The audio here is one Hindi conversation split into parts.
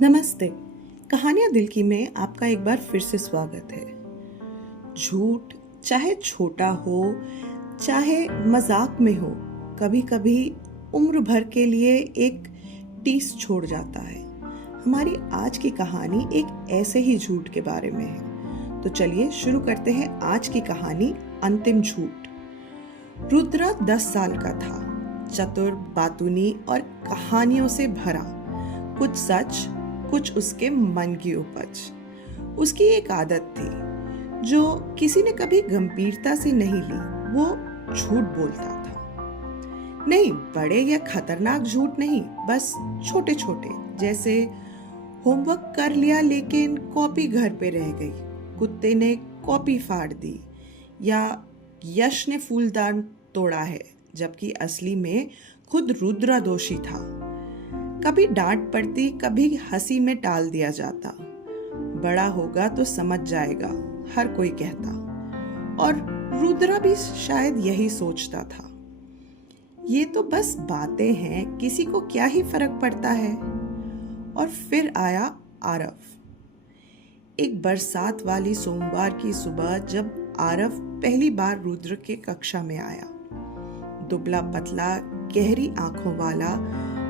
नमस्ते। कहानियाँ दिल की में आपका एक बार फिर से स्वागत है। झूठ चाहे छोटा हो चाहे मजाक में हो, कभी कभी उम्र भर के लिए एक टीस छोड़ जाता है। हमारी आज की कहानी एक ऐसे ही झूठ के बारे में है। तो चलिए शुरू करते हैं आज की कहानी, अंतिम झूठ। रुद्रा 10 साल का था, चतुर, बातूनी और कहानियों से भरा। कुछ सच, कुछ उसके मन की उपज। उसकी एक आदत थी जो किसी ने कभी गंभीरता से नहीं ली। वो झूठ बोलता था। नहीं बड़े या खतरनाक झूठ नहीं, बस छोटे छोटे, जैसे होमवर्क कर लिया लेकिन कॉपी घर पे रह गई, कुत्ते ने कॉपी फाड़ दी, या यश ने फूलदान तोड़ा है, जबकि असली में खुद रुद्रा दोषी था। कभी डांट पड़ती, कभी हंसी में टाल दिया जाता। बड़ा होगा तो समझ जाएगा, हर कोई कहता, और रुद्रा भी शायद यही सोचता था। ये तो बस बातें हैं, किसी को क्या ही फर्क पड़ता है। और फिर आया आरव। एक बरसात वाली सोमवार की सुबह जब आरव पहली बार रुद्र के कक्षा में आया, दुबला पतला, गहरी आंखों वाला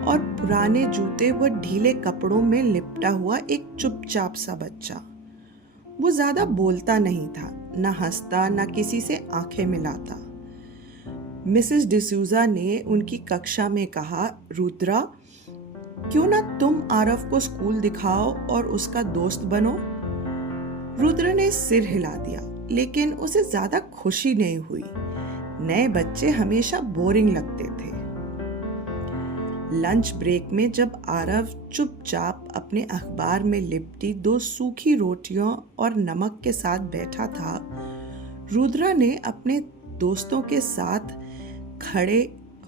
और पुराने जूते व ढीले कपड़ों में लिपटा हुआ एक चुपचाप सा बच्चा। वो ज्यादा बोलता नहीं था, न हंसता, न किसी से आंखें मिलाता। मिसेस डिसूजा ने उनकी कक्षा में कहा, रुद्रा, क्यों ना तुम आरव को स्कूल दिखाओ और उसका दोस्त बनो। रुद्र ने सिर हिला दिया, लेकिन उसे ज्यादा खुशी नहीं हुई। नए बच्चे हमेशा बोरिंग लगते थे। लंच ब्रेक में जब आरव चुपचाप अपने अखबार में लिपटी 2 सूखी रोटियों और नमक के साथ बैठा था, रुद्रा ने अपने दोस्तों के साथ खड़े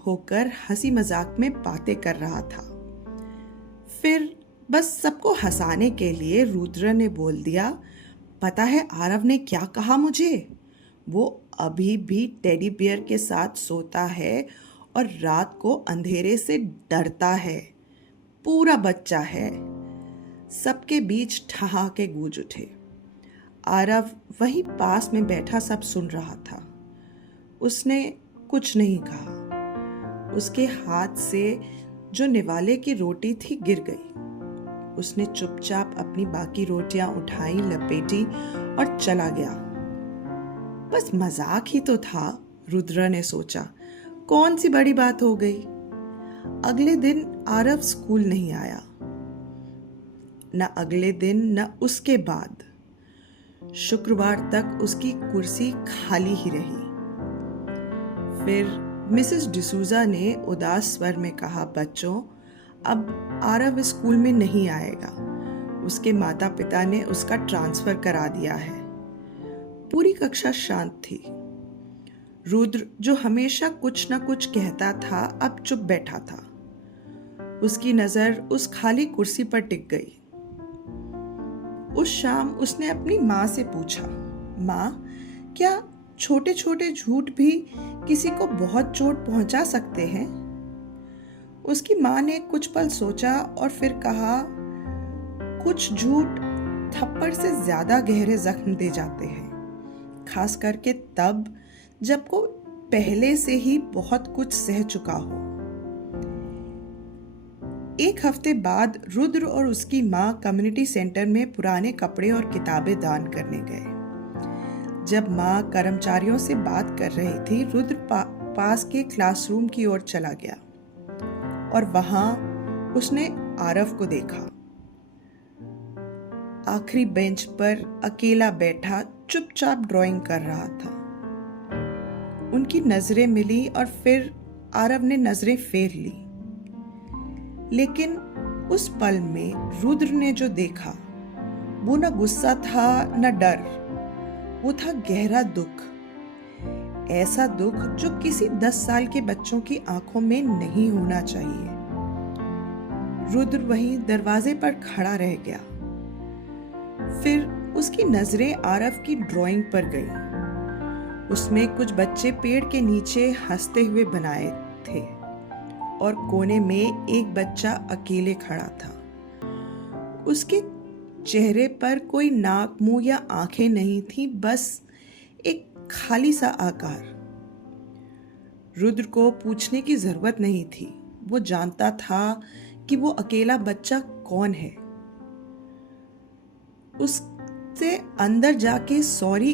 होकर हंसी मजाक में बातें कर रहा था। फिर बस सबको हंसाने के लिए रुद्र ने बोल दिया, पता है आरव ने क्या कहा मुझे? वो अभी भी टेडी बियर के साथ सोता है और रात को अंधेरे से डरता है। पूरा बच्चा है। सबके बीच ठहाके गूंज उठे। आरव वहीं पास में बैठा सब सुन रहा था। उसने कुछ नहीं कहा। उसके हाथ से जो निवाले की रोटी थी गिर गई। उसने चुपचाप अपनी बाकी रोटियां उठाई, लपेटी और चला गया। बस मजाक ही तो था, रुद्र ने सोचा, कौन सी बड़ी बात हो गई। अगले दिन आरव स्कूल नहीं आया, न अगले दिन न उसके बाद। शुक्रवार तक उसकी कुर्सी खाली ही रही। फिर मिसेस डिसूजा ने उदास स्वर में कहा, बच्चों, अब आरव स्कूल में नहीं आएगा। उसके माता पिता ने उसका ट्रांसफर करा दिया है। पूरी कक्षा शांत थी। रुद्र, जो हमेशा कुछ न कुछ कहता था, अब चुप बैठा था। उसकी नजर उस खाली कुर्सी पर टिक गई। उस शाम उसने अपनी माँ से पूछा, माँ, क्या छोटे छोटे झूठ भी किसी को बहुत चोट पहुंचा सकते हैं? उसकी माँ ने कुछ पल सोचा और फिर कहा, कुछ झूठ थप्पड़ से ज्यादा गहरे जख्म दे जाते हैं, खास करके तब जब को पहले से ही बहुत कुछ सह चुका हो। एक हफ्ते बाद रुद्र और उसकी माँ कम्युनिटी सेंटर में पुराने कपड़े और किताबें दान करने गए। जब माँ कर्मचारियों से बात कर रही थी, रुद्र पास के क्लासरूम की ओर चला गया और वहां उसने आरव को देखा। आखिरी बेंच पर अकेला बैठा चुपचाप ड्राइंग कर रहा था। उनकी नजरें मिली और फिर आरव ने नजरें फेर ली। लेकिन उस पल में रुद्र ने जो देखा, वो न गुस्सा था न डर, वो था गहरा दुख। ऐसा दुख जो किसी 10 साल के बच्चों की आंखों में नहीं होना चाहिए। रुद्र वहीं दरवाजे पर खड़ा रह गया। फिर उसकी नजरें आरव की ड्राइंग पर गई। उसमें कुछ बच्चे पेड़ के नीचे हंसते हुए बनाए थे और कोने में एक बच्चा अकेले खड़ा था। उसके चेहरे पर कोई नाक, मुंह या आंखें नहीं थी, बस एक खाली सा आकार। रुद्र को पूछने की जरूरत नहीं थी, वो जानता था कि वो अकेला बच्चा कौन है। उससे अंदर जाके सॉरी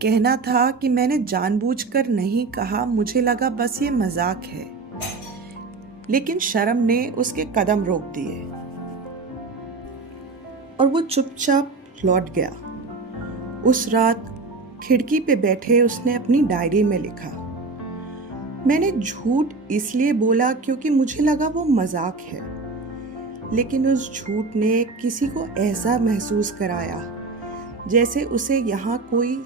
कहना था कि मैंने जानबूझकर नहीं कहा, मुझे लगा बस ये मजाक है। लेकिन शर्म ने उसके कदम रोक दिए और वो चुपचाप लौट गया। उस रात खिड़की पे बैठे उसने अपनी डायरी में लिखा, मैंने झूठ इसलिए बोला क्योंकि मुझे लगा वो मजाक है, लेकिन उस झूठ ने किसी को ऐसा महसूस कराया जैसे उसे यहाँ कोई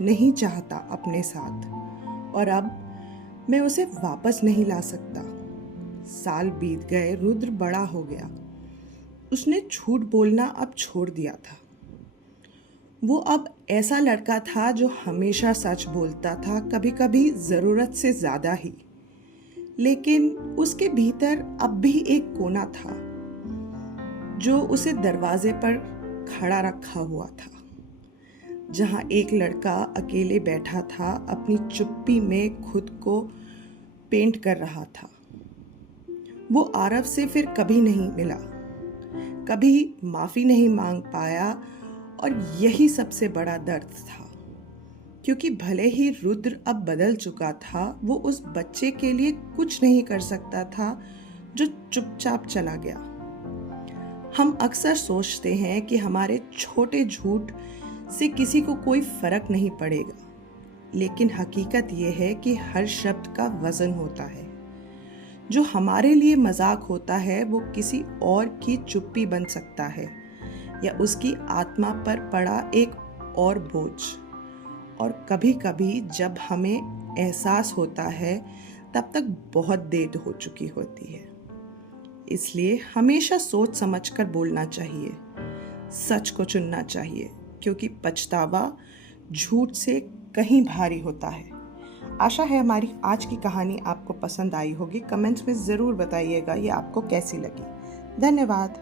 नहीं चाहता अपने साथ, और अब मैं उसे वापस नहीं ला सकता। साल बीत गए, रुद्र बड़ा हो गया। उसने झूठ बोलना अब छोड़ दिया था। वो अब ऐसा लड़का था जो हमेशा सच बोलता था, कभी कभी ज़रूरत से ज़्यादा ही। लेकिन उसके भीतर अब भी एक कोना था जो उसे दरवाजे पर खड़ा रखा हुआ था, जहाँ एक लड़का अकेले बैठा था, अपनी चुप्पी में खुद को पेंट कर रहा था। वो आरव से फिर कभी नहीं मिला, कभी माफ़ी नहीं मांग पाया, और यही सबसे बड़ा दर्द था, क्योंकि भले ही रुद्र अब बदल चुका था, वो उस बच्चे के लिए कुछ नहीं कर सकता था जो चुपचाप चला गया। हम अक्सर सोचते हैं कि हमारे छोटे झूठ से किसी को कोई फर्क नहीं पड़ेगा, लेकिन हकीकत यह है कि हर शब्द का वजन होता है। जो हमारे लिए मजाक होता है वो किसी और की चुप्पी बन सकता है, या उसकी आत्मा पर पड़ा एक और बोझ। और कभी कभी जब हमें एहसास होता है तब तक बहुत देर हो चुकी होती है। इसलिए हमेशा सोच समझकर बोलना चाहिए, सच को चुनना चाहिए, क्योंकि पछतावा झूठ से कहीं भारी होता है। आशा है हमारी आज की कहानी आपको पसंद आई होगी। कमेंट्स में ज़रूर बताइएगा ये आपको कैसी लगी। धन्यवाद।